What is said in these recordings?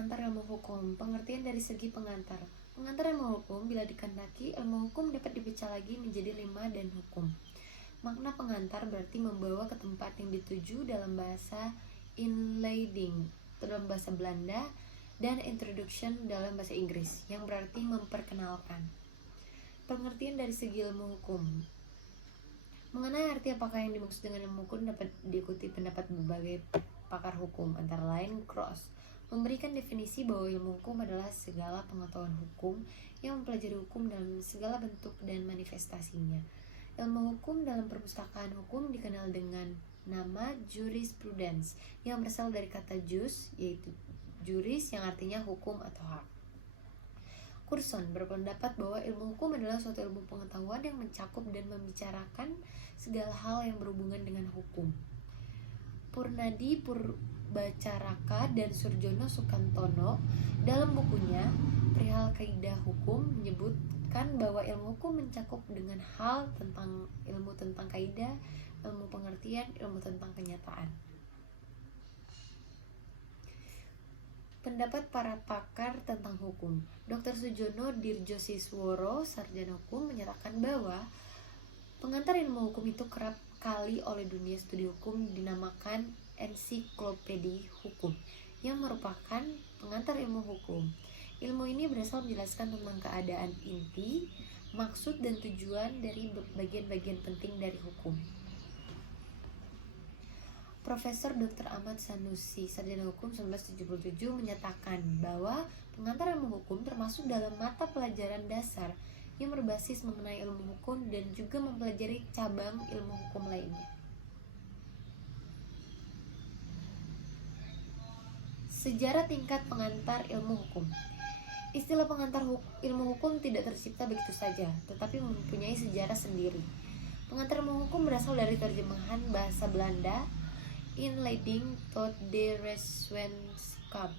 pengantar ilmu hukum. Pengertian dari segi pengantar. Pengantar ilmu hukum bila dikehendaki, ilmu hukum dapat dipecah lagi menjadi 5 dan hukum. Makna pengantar berarti membawa ke tempat yang dituju dalam bahasa inleiding dalam bahasa Belanda dan introduction dalam bahasa Inggris yang berarti memperkenalkan. Pengertian dari segi ilmu hukum. Mengenai arti apakah yang dimaksud dengan ilmu hukum dapat diikuti pendapat berbagai pakar hukum, antara lain Cross memberikan definisi bahwa ilmu hukum adalah segala pengetahuan hukum yang mempelajari hukum dalam segala bentuk dan manifestasinya. Ilmu hukum dalam perpustakaan hukum dikenal dengan nama jurisprudence yang berasal dari kata jus, yaitu juris yang artinya hukum atau hak. Curson berpendapat bahwa ilmu hukum adalah suatu ilmu pengetahuan yang mencakup dan membicarakan segala hal yang berhubungan dengan hukum. Purnadi Purbacaraka dan Surjono Sukantono dalam bukunya Perihal Kaidah Hukum menyebutkan bahwa ilmu hukum mencakup dengan hal tentang ilmu tentang kaidah, ilmu pengertian, ilmu tentang kenyataan. Pendapat para pakar tentang hukum. Dr. Sujono Dirjosisworo, sarjana hukum, menyatakan bahwa pengantar ilmu hukum itu kerap kali oleh dunia studi hukum dinamakan ensiklopedi hukum, yang merupakan pengantar ilmu hukum. Ilmu ini berasal menjelaskan tentang keadaan inti, maksud dan tujuan dari bagian-bagian penting dari hukum. Profesor Dr. Ahmad Sanusi, sarjana hukum 1977, menyatakan bahwa pengantar ilmu hukum termasuk dalam mata pelajaran dasar yang berbasis mengenai ilmu hukum dan juga mempelajari cabang ilmu hukum lainnya. Sejarah tingkat pengantar ilmu hukum. Istilah pengantar ilmu hukum tidak tercipta begitu saja, tetapi mempunyai sejarah sendiri. Pengantar ilmu hukum berasal dari terjemahan bahasa Belanda Inleiding tot de Reiswetenschap.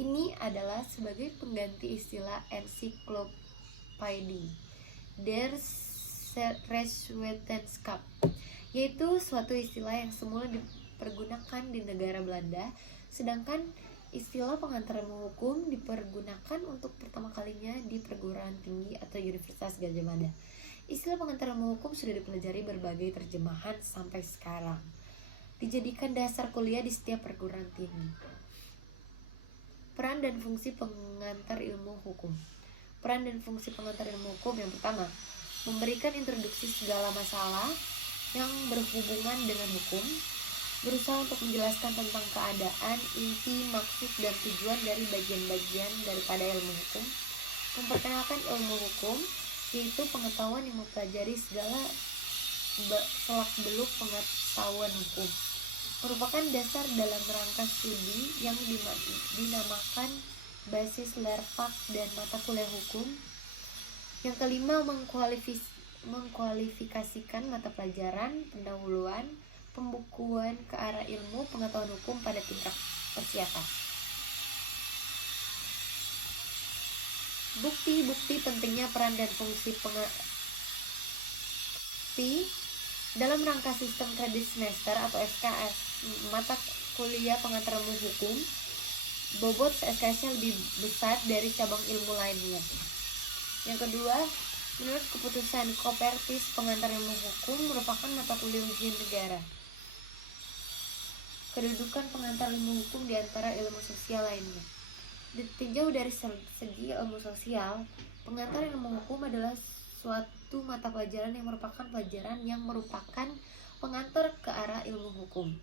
Ini adalah sebagai pengganti istilah ensiklopedie der Reiswetenschap, yaitu suatu istilah yang semula dipergunakan di negara Belanda, sedangkan istilah pengantar ilmu hukum dipergunakan untuk pertama kalinya di perguruan tinggi atau Universitas Gadjah Mada. Istilah pengantar ilmu hukum sudah dipelajari berbagai terjemahan sampai sekarang, dijadikan dasar kuliah di setiap perguruan tinggi. Peran dan fungsi pengantar ilmu hukum. Peran dan fungsi pengantar ilmu hukum yang pertama, memberikan introduksi segala masalah yang berhubungan dengan hukum, berusaha untuk menjelaskan tentang keadaan, inti, maksud, dan tujuan dari bagian-bagian daripada ilmu hukum, memperkenalkan ilmu hukum, yaitu pengetahuan yang mempelajari segala selak-beluk pengetahuan hukum, merupakan dasar dalam rangka studi yang dinamakan basis lerpak dan mata kuliah hukum. Yang kelima, mengkualifikasikan mata pelajaran, pendahuluan, pembukuan ke arah ilmu pengetahuan hukum pada tingkat persiapan. Bukti-bukti pentingnya peran dan fungsi dalam rangka sistem kredit semester atau SKS mata kuliah pengantar ilmu hukum, bobot SKS-nya lebih besar dari cabang ilmu lainnya. Yang kedua, menurut keputusan Kopertis, pengantar ilmu hukum merupakan mata kuliah ujian negara. Kedudukan pengantar ilmu hukum di antara ilmu sosial lainnya. Ditinjau dari segi ilmu sosial, pengantar ilmu hukum adalah suatu mata pelajaran yang merupakan pelajaran yang merupakan pengantar ke arah ilmu hukum.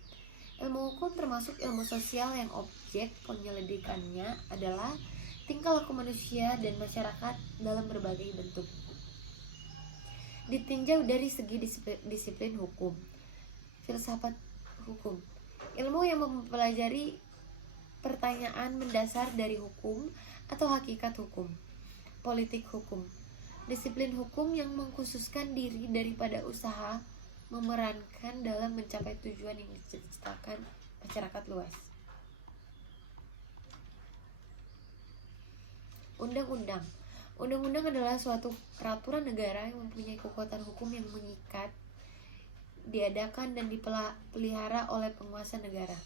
Ilmu hukum termasuk ilmu sosial yang objek penyelidikannya adalah tingkah laku manusia dan masyarakat dalam berbagai bentuk. Ditinjau dari segi disiplin hukum. Filsafat hukum, ilmu yang mempelajari pertanyaan mendasar dari hukum atau hakikat hukum. Politik hukum, disiplin hukum yang mengkhususkan diri daripada usaha memerankan dalam mencapai tujuan yang diciptakan masyarakat luas. Undang-undang. Undang-undang adalah suatu peraturan negara yang mempunyai kekuatan hukum yang mengikat, diadakan dan dipelihara oleh penguasa negara.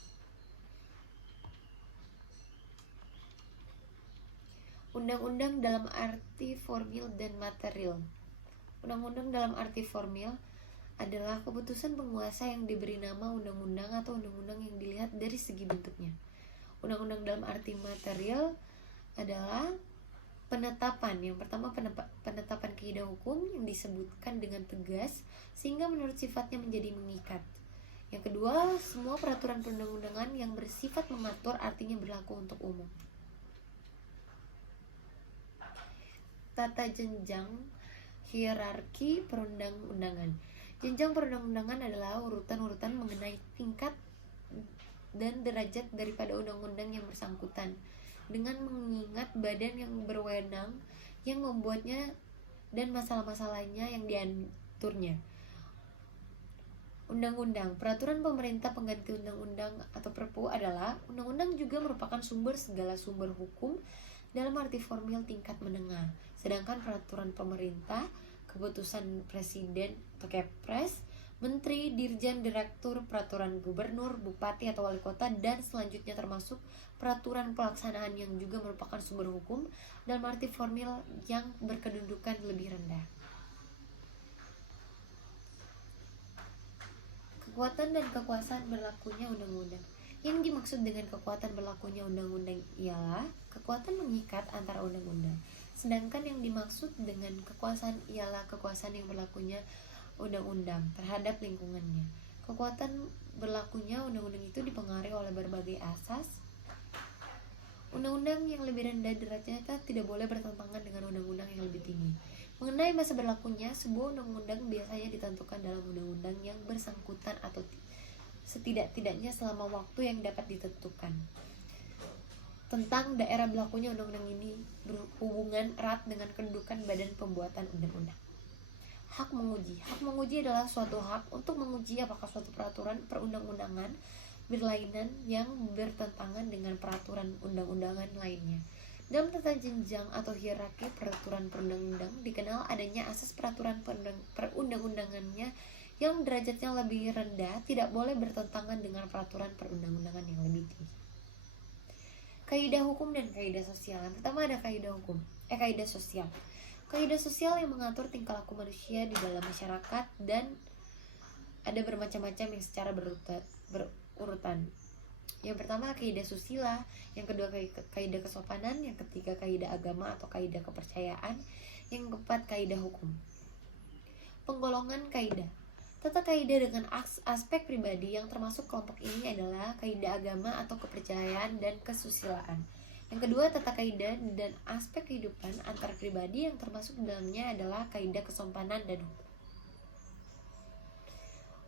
Undang-undang dalam arti formil dan material. Undang-undang dalam arti formil adalah keputusan penguasa yang diberi nama undang-undang atau undang-undang yang dilihat dari segi bentuknya. Undang-undang dalam arti material adalah penetapan. Yang pertama, penetapan kaidah hukum yang disebutkan dengan tegas sehingga menurut sifatnya menjadi mengikat. Yang kedua, semua peraturan perundang-undangan yang bersifat mengatur artinya berlaku untuk umum. Tata jenjang hierarki perundang-undangan. Jenjang perundang-undangan adalah urutan-urutan mengenai tingkat dan derajat daripada undang-undang yang bersangkutan, dengan mengingat badan yang berwenang yang membuatnya dan masalah-masalahnya yang diaturnya. Undang-undang, peraturan pemerintah pengganti undang-undang atau Perpu adalah undang-undang juga merupakan sumber segala sumber hukum dalam arti formil tingkat menengah. Sedangkan peraturan pemerintah, keputusan presiden atau Kepres, menteri, dirjen, direktur, peraturan gubernur, bupati atau wali kota, dan selanjutnya termasuk peraturan pelaksanaan yang juga merupakan sumber hukum dalam arti formil yang berkedudukan lebih rendah. Kekuatan dan kekuasaan berlakunya undang-undang. Yang dimaksud dengan kekuatan berlakunya undang-undang ialah kekuatan mengikat antara undang-undang. Sedangkan yang dimaksud dengan kekuasaan ialah kekuasaan yang berlakunya undang-undang terhadap lingkungannya. Kekuatan berlakunya undang-undang itu dipengaruhi oleh berbagai asas. Undang-undang yang lebih rendah derajatnya tidak boleh bertentangan dengan undang-undang yang lebih tinggi. Mengenai masa berlakunya, sebuah undang-undang biasanya ditentukan dalam undang-undang yang bersangkutan atau setidak-tidaknya selama waktu yang dapat ditentukan. Tentang daerah berlakunya undang-undang ini berhubungan erat dengan kedudukan badan pembuatan undang-undang. Hak menguji. Hak menguji adalah suatu hak untuk menguji apakah suatu peraturan perundang-undangan berlainan yang bertentangan dengan peraturan undang-undangan lainnya. Dalam tata jenjang atau hierarki peraturan perundang-undang dikenal adanya asas peraturan perundang-undangannya yang derajatnya lebih rendah tidak boleh bertentangan dengan peraturan perundang-undangan yang lebih tinggi. Kaidah hukum dan kaidah sosial. Yang pertama ada kaidah sosial. Kaidah sosial yang mengatur tingkah laku manusia di dalam masyarakat dan ada bermacam-macam yang secara berurutan. Yang pertama kaidah susila, yang kedua kaidah kesopanan, yang ketiga kaidah agama atau kaidah kepercayaan, yang keempat kaidah hukum. Penggolongan kaidah. Tata kaidah dengan aspek pribadi yang termasuk kelompok ini adalah kaidah agama atau kepercayaan dan kesusilaan. Yang kedua, tata kaidah dan aspek kehidupan antar pribadi yang termasuk dalamnya adalah kaidah kesopanan dan hukum.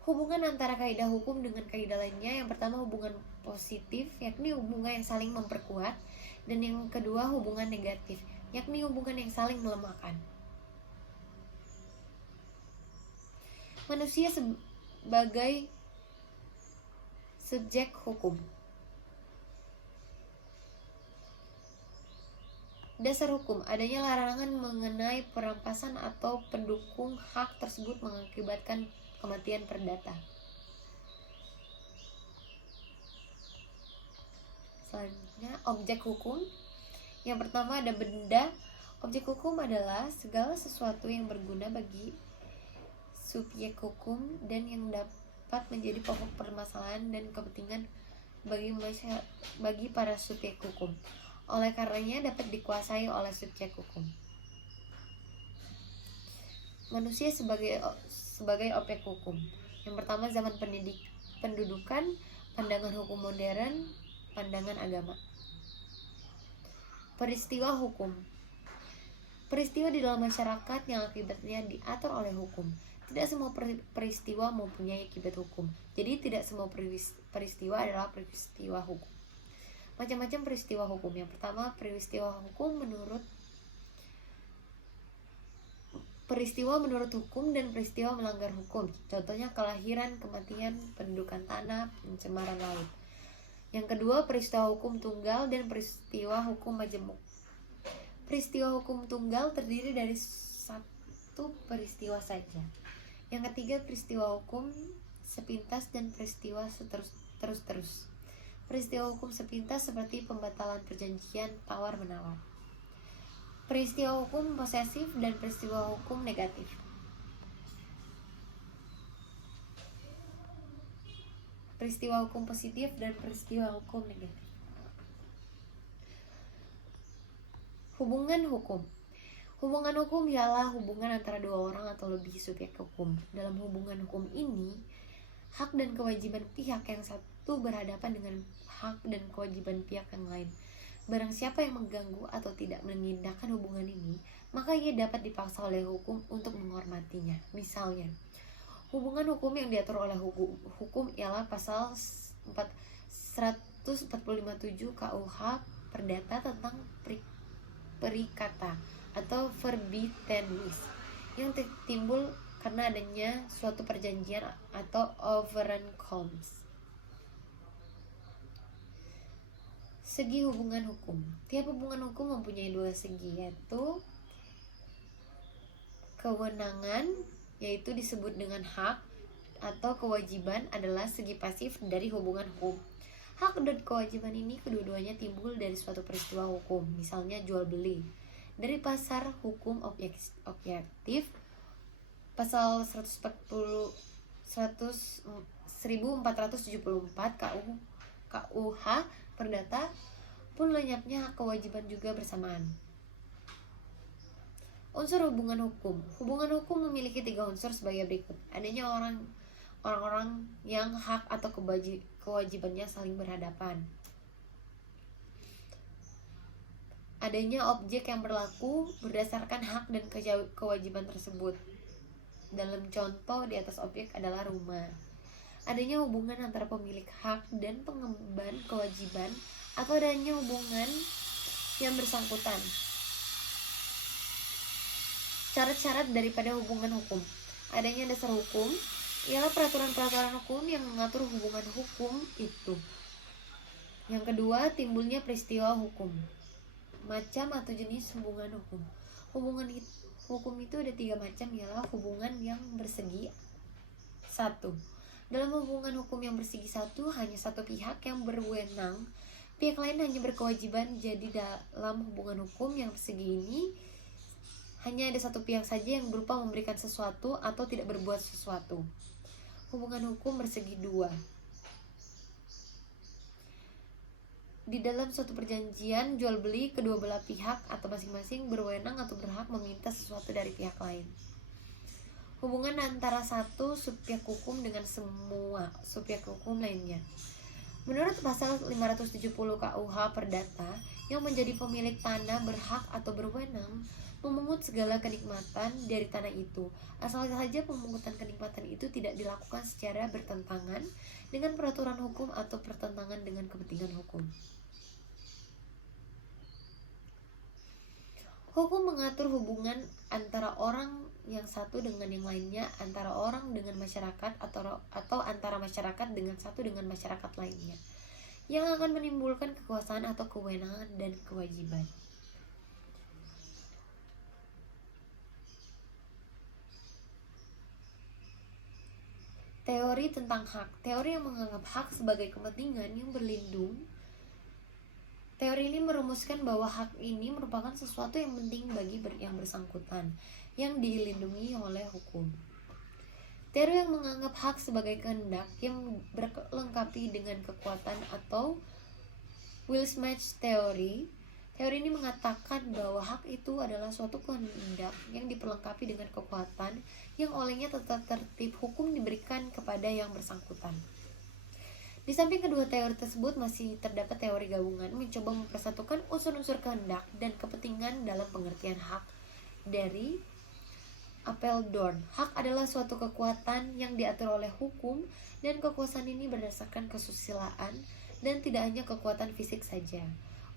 Hubungan antara kaidah hukum dengan kaidah lainnya, yang pertama hubungan positif, yakni hubungan yang saling memperkuat, dan yang kedua hubungan negatif, yakni hubungan yang saling melemahkan. Manusia sebagai subjek hukum. Dasar hukum, adanya larangan mengenai perampasan atau pendukung hak tersebut mengakibatkan kematian perdata. Selanjutnya, objek hukum. Yang pertama ada benda. Objek hukum adalah segala sesuatu yang berguna bagi subjek hukum dan yang dapat menjadi pokok permasalahan dan kepentingan bagi para subjek hukum. Oleh karenanya dapat dikuasai oleh subjek hukum. Manusia sebagai objek hukum. Yang pertama zaman pendudukan, pandangan hukum modern, pandangan agama. Peristiwa hukum. Peristiwa di dalam masyarakat yang akibatnya diatur oleh hukum. Tidak semua peristiwa mempunyai akibat hukum. Jadi tidak semua peristiwa adalah peristiwa hukum. Macam-macam peristiwa hukum. Yang pertama, peristiwa hukum menurut hukum dan peristiwa melanggar hukum. Contohnya kelahiran, kematian, pendudukan tanah, pencemaran laut. Yang kedua, peristiwa hukum tunggal dan peristiwa hukum majemuk. Peristiwa hukum tunggal terdiri dari satu peristiwa saja. Yang ketiga, peristiwa hukum sepintas dan peristiwa terus-terus. Peristiwa hukum sepintas seperti pembatalan perjanjian tawar-menawar. Peristiwa hukum posesif dan peristiwa hukum negatif. Peristiwa hukum positif dan peristiwa hukum negatif. Hubungan hukum. Hubungan hukum ialah hubungan antara dua orang atau lebih subjek hukum. Dalam hubungan hukum ini, hak dan kewajiban pihak yang satu berhadapan dengan hak dan kewajiban pihak yang lain. Barang siapa yang mengganggu atau tidak mengindahkan hubungan ini, maka ia dapat dipaksa oleh hukum untuk menghormatinya. Misalnya, hubungan hukum yang diatur oleh hukum ialah pasal 145.7 KUH Perdata tentang perikata atau verbitennis yang timbul karena adanya suatu perjanjian atau overeenkomst. Segi hubungan hukum. Tiap hubungan hukum mempunyai dua segi, yaitu kewenangan, yaitu disebut dengan hak, atau kewajiban adalah segi pasif dari hubungan hukum. Hak dan kewajiban ini kedua-duanya timbul dari suatu peristiwa hukum, misalnya jual beli. Dari pasar hukum objektif pasal 1474 KUH Perdata pun lenyapnya hak kewajiban juga bersamaan. Unsur hubungan hukum. Hubungan hukum memiliki 3 unsur sebagai berikut. Adanya orang-orang yang hak atau kewajibannya saling berhadapan. Adanya objek yang berlaku berdasarkan hak dan kewajiban tersebut. Dalam contoh di atas objek adalah rumah. Adanya hubungan antara pemilik hak dan pengemban kewajiban atau adanya hubungan yang bersangkutan. Syarat-syarat daripada hubungan hukum. Adanya dasar hukum ialah peraturan-peraturan hukum yang mengatur hubungan hukum itu. Yang kedua, timbulnya peristiwa hukum. Macam atau jenis hubungan hukum. Hubungan hukum itu ada 3 macam, ialah hubungan yang bersegi. 1. Dalam hubungan hukum yang bersegi satu, hanya satu pihak yang berwenang, pihak lain hanya berkewajiban. Jadi dalam hubungan hukum yang bersegi ini hanya ada satu pihak saja yang berupa memberikan sesuatu atau tidak berbuat sesuatu. Hubungan hukum bersegi 2. Di dalam suatu perjanjian jual beli, kedua belah pihak atau masing-masing berwenang atau berhak meminta sesuatu dari pihak lain. Hubungan antara satu subjek hukum dengan semua subjek hukum lainnya. Menurut pasal 570 KUH Perdata, yang menjadi pemilik tanah berhak atau berwenang memungut segala kenikmatan dari tanah itu, asal saja pemungutan kenikmatan itu tidak dilakukan secara bertentangan dengan peraturan hukum atau bertentangan dengan kepentingan hukum. Hukum mengatur hubungan antara orang yang satu dengan yang lainnya, antara orang dengan masyarakat atau antara masyarakat dengan satu dengan masyarakat lainnya, yang akan menimbulkan kekuasaan atau kewenangan dan kewajiban. Teori tentang hak. Teori yang menganggap hak sebagai kepentingan yang berlindung. Teori ini merumuskan bahwa hak ini merupakan sesuatu yang penting bagi yang bersangkutan, yang dilindungi oleh hukum. Teori yang menganggap hak sebagai kehendak yang berlengkapi dengan kekuatan atau Willsmatch teori. Teori ini mengatakan bahwa hak itu adalah suatu kehendak yang diperlengkapi dengan kekuatan yang olehnya tata tertib hukum diberikan kepada yang bersangkutan. Di samping kedua teori tersebut masih terdapat teori gabungan mencoba mempersatukan unsur-unsur kehendak dan kepentingan dalam pengertian hak dari Apeldoorn. Hak adalah suatu kekuatan yang diatur oleh hukum dan kekuasaan ini berdasarkan kesusilaan dan tidak hanya kekuatan fisik saja.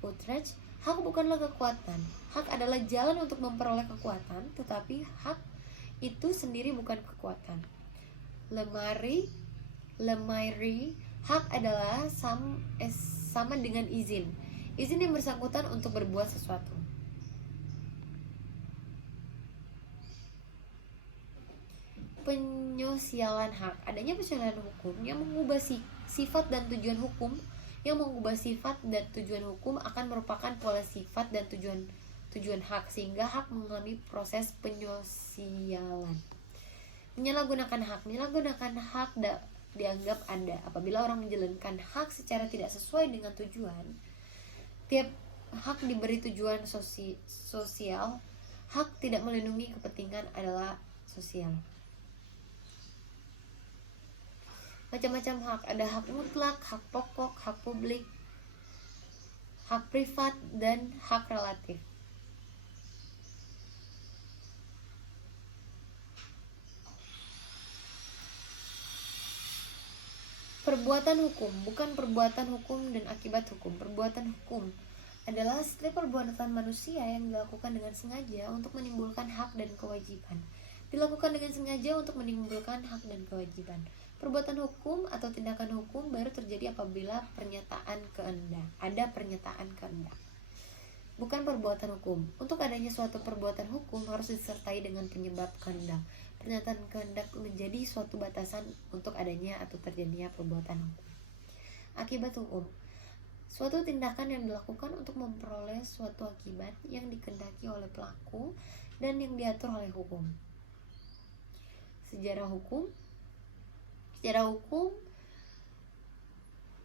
Utrecht, hak bukanlah kekuatan. Hak adalah jalan untuk memperoleh kekuatan, tetapi hak itu sendiri bukan kekuatan. Lemairy, hak adalah sama dengan izin yang bersangkutan untuk berbuat sesuatu. Penyosialan hak. Adanya penyosialan hukum yang mengubah sifat dan tujuan hukum. Yang mengubah sifat dan tujuan hukum akan merupakan pola sifat dan tujuan tujuan hak, sehingga hak mengalami proses penyosialan. Menyalahgunakan hak. Menyalahgunakan hak dianggap ada apabila orang menjalankan hak secara tidak sesuai dengan tujuan. Tiap hak diberi tujuan sosial. Hak tidak melindungi kepentingan adalah sosial. Macam-macam hak. Ada hak mutlak, hak pokok, hak publik, hak privat, dan hak relatif. Perbuatan hukum, bukan perbuatan hukum dan akibat hukum. Perbuatan hukum adalah setiap perbuatan manusia yang dilakukan dengan sengaja untuk menimbulkan hak dan kewajiban. Dilakukan dengan sengaja untuk menimbulkan hak dan kewajiban. Perbuatan hukum atau tindakan hukum baru terjadi apabila ada pernyataan kehendak. Bukan perbuatan hukum. Untuk adanya suatu perbuatan hukum harus disertai dengan penyebab kehendak. Pernyataan kehendak menjadi suatu batasan untuk adanya atau terjadinya perbuatan hukum. Akibat hukum. Suatu tindakan yang dilakukan untuk memperoleh suatu akibat yang dikehendaki oleh pelaku dan yang diatur oleh hukum. Sejarah hukum.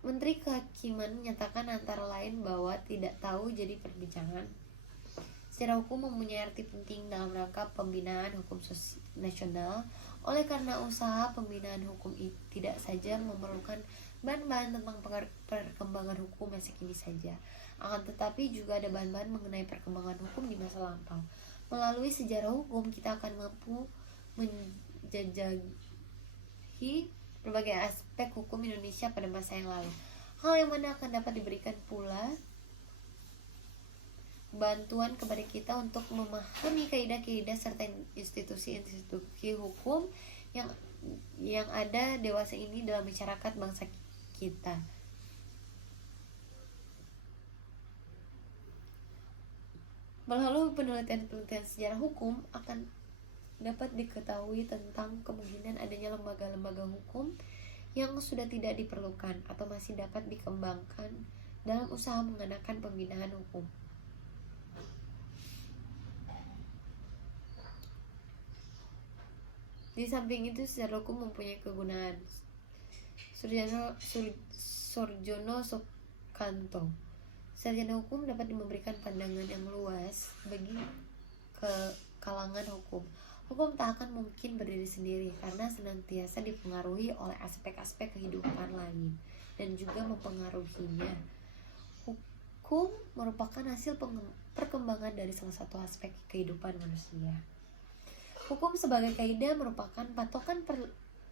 Menteri Kehakiman menyatakan antara lain bahwa tidak tahu jadi perbincangan. Sejarah hukum mempunyai arti penting dalam rangka pembinaan hukum nasional. Oleh karena usaha pembinaan hukum tidak saja memerlukan bahan-bahan tentang perkembangan hukum masa kini saja, akan tetapi juga ada bahan-bahan mengenai perkembangan hukum di masa lampau. Melalui sejarah hukum kita akan mampu menjajahi berbagai aspek hukum Indonesia pada masa yang lalu. Hal yang mana akan dapat diberikan pula bantuan kepada kita untuk memahami kaidah-kaidah serta institusi-institusi hukum yang ada dewasa ini dalam masyarakat bangsa kita. Melalui penelitian sejarah hukum akan dapat diketahui tentang kemungkinan adanya lembaga-lembaga hukum yang sudah tidak diperlukan atau masih dapat dikembangkan dalam usaha mengadakan pembinaan hukum. Di samping itu, sejarah hukum mempunyai kegunaan. Surjono Sukanto. Sarjana hukum dapat memberikan pandangan yang luas bagi kalangan hukum. Hukum tak akan mungkin berdiri sendiri karena senantiasa dipengaruhi oleh aspek-aspek kehidupan lain dan juga mempengaruhinya. Hukum merupakan hasil perkembangan dari salah satu aspek kehidupan manusia. Hukum sebagai kaidah merupakan patokan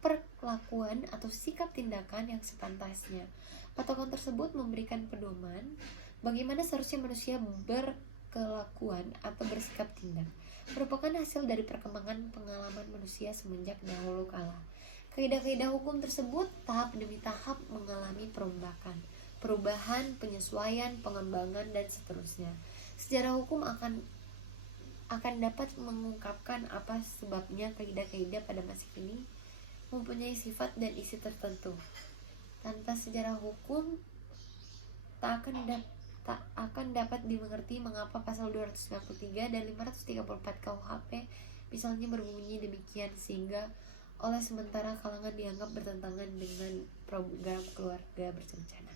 perlakuan atau sikap tindakan yang sepantasnya. Patokan tersebut memberikan pedoman bagaimana seharusnya manusia berkelakuan atau bersikap tindak. Merupakan hasil dari perkembangan pengalaman manusia semenjak dahulu kala. Kaidah-kaidah hukum tersebut tahap demi tahap mengalami perubahan, penyesuaian, pengembangan, dan seterusnya. Sejarah hukum akan dapat mengungkapkan apa sebabnya kaidah-kaidah pada masa kini mempunyai sifat dan isi tertentu. Tanpa sejarah hukum tak akan dapat dimengerti mengapa pasal 293 dan 534 KUHP misalnya berbunyi demikian, sehingga oleh sementara kalangan dianggap bertentangan dengan program keluarga berencana.